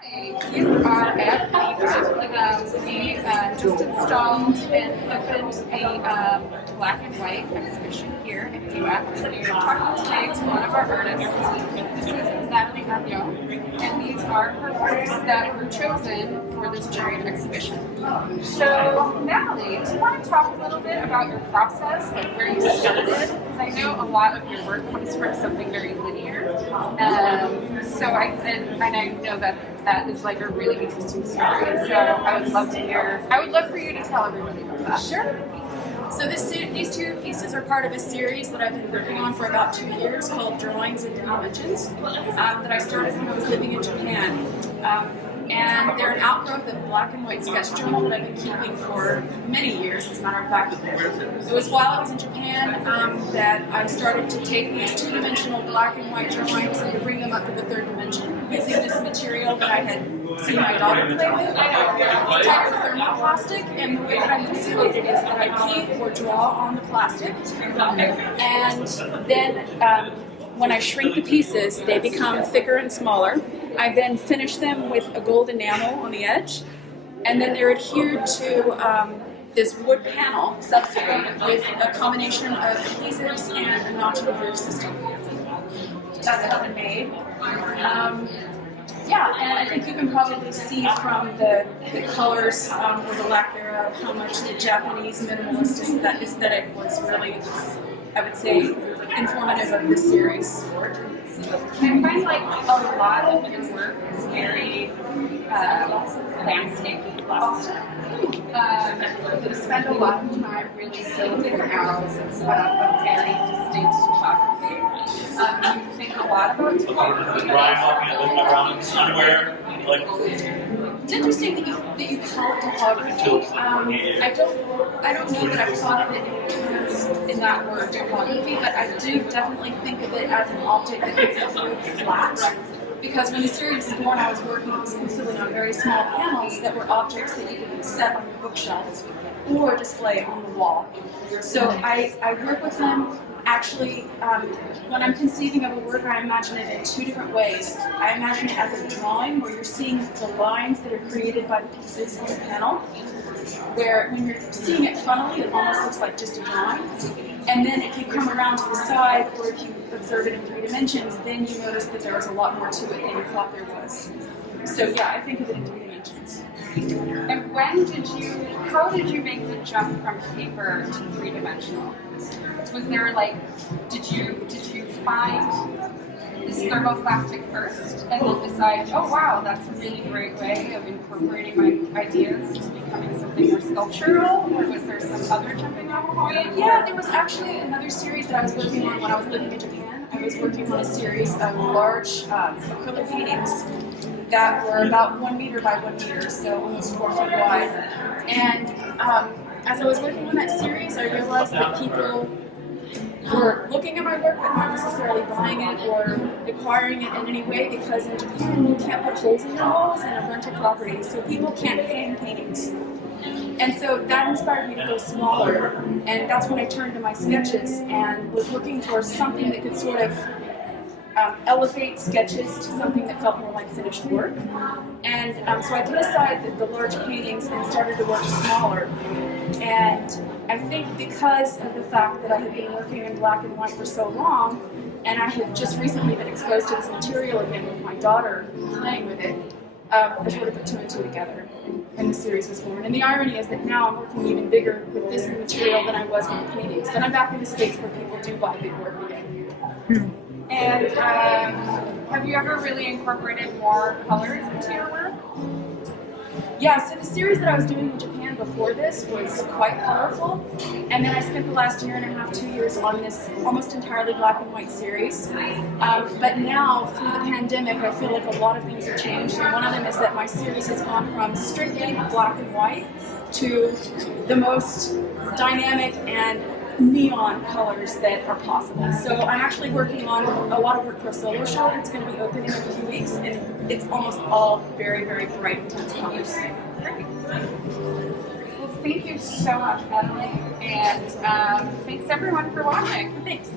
You are at Adgnot. We just installed and opened a black and white exhibition here in UF. We're talking today to one of our artists. This is Natale, and these are her works that were chosen for this giant exhibition. So, Natale, do you want to talk a little bit about your process, like where you started? Because I know a lot of your work comes from something very linear. I know that is like a really interesting story. So I would love for you to tell everybody about that. Sure. So these two pieces are part of a series that I've been working on for about 2 years called Drawings in 3 Dimensions that I started when I was living in Japan. And they're an outgrowth of black and white sketch journal that I've been keeping for many years, as a matter of fact. It was while I was in Japan that I started to take these 2-dimensional black and white drawings and bring them up to the 3rd dimension using this material that I had seen my daughter play with, type of thermoplastic. And the way that I manipulate it is that I paint or draw on the plastic, and then when I shrink the pieces, they become thicker and smaller. I then finish them with a gold enamel on the edge, and then they're adhered to this wood panel substrate with a combination of adhesives and a notchable roof system. That's handmade. Yeah, and I think you can probably see from the colors or the lack thereof how much the Japanese minimalist aesthetic was really, I would say, informative of this series. I find like a lot of your work is very landscape also. You spend a lot of time really building out a very distinct photography. You think a lot about photography. It's interesting that you call it topography. I don't know that I've thought of it in terms in that word topography, but I do definitely think of it as an object that gets really flat. Because when the series was born, I was working exclusively on very small panels that were objects that you could set on your bookshelves or display on the wall. So I work with them. Actually, when I'm conceiving of a work, I imagine it in 2 different ways. I imagine it as a drawing where you're seeing the lines that are created by the pieces in the panel, where when you're seeing it frontally, it almost looks like just a drawing. And then if you come around to the side, or if you observe it in 3 dimensions, then you notice that there was a lot more to it than you thought there was. So yeah, I think of it in 3 dimensions. And how did you make the jump from paper to 3-dimensional? Was there did you find this thermoplastic first and then decide, oh wow, that's a really great way of incorporating my ideas into becoming something more sculptural? Or was there some other jumping off point? Yeah, there was actually another series that I was working on when I was living in Japan. I was working on a series of large acrylic paintings that were about 1 meter by 1 meter, so almost 4 foot wide. And as I was working on that series, I realized that people were looking at my work but not necessarily buying it or acquiring it in any way, because in Japan you can't put holes in your walls in a rental property, so people can't hang paintings. And so that inspired me to go smaller, and that's when I turned to my sketches and was looking for something that could sort of elevate sketches to something that felt more like finished work. And so I put aside the large paintings and started to work smaller. And I think because of the fact that I had been working in black and white for so long, and I had just recently been exposed to this material again with my daughter playing with it, I sort of put 2 and 2 together, and the series was born. And the irony is that now I'm working even bigger with this material than I was with the paintings. Then I'm back in the States where people do buy big work again. And have you ever really incorporated more colors into your work? Yeah, so the series that I was doing in Japan before this was quite colorful, and then I spent the last 1.5 years, 2 years on this almost entirely black and white series. But now, through the pandemic, I feel like a lot of things have changed, and one of them is that my series has gone from strictly black and white to the most dynamic and neon colors that are possible. So I'm actually working on a lot of work for a solo show that's going to be opening in a few weeks, and it's almost all very, very bright, intense colors. Great. Well, thank you so much, Natale, and thanks everyone for watching. Thanks.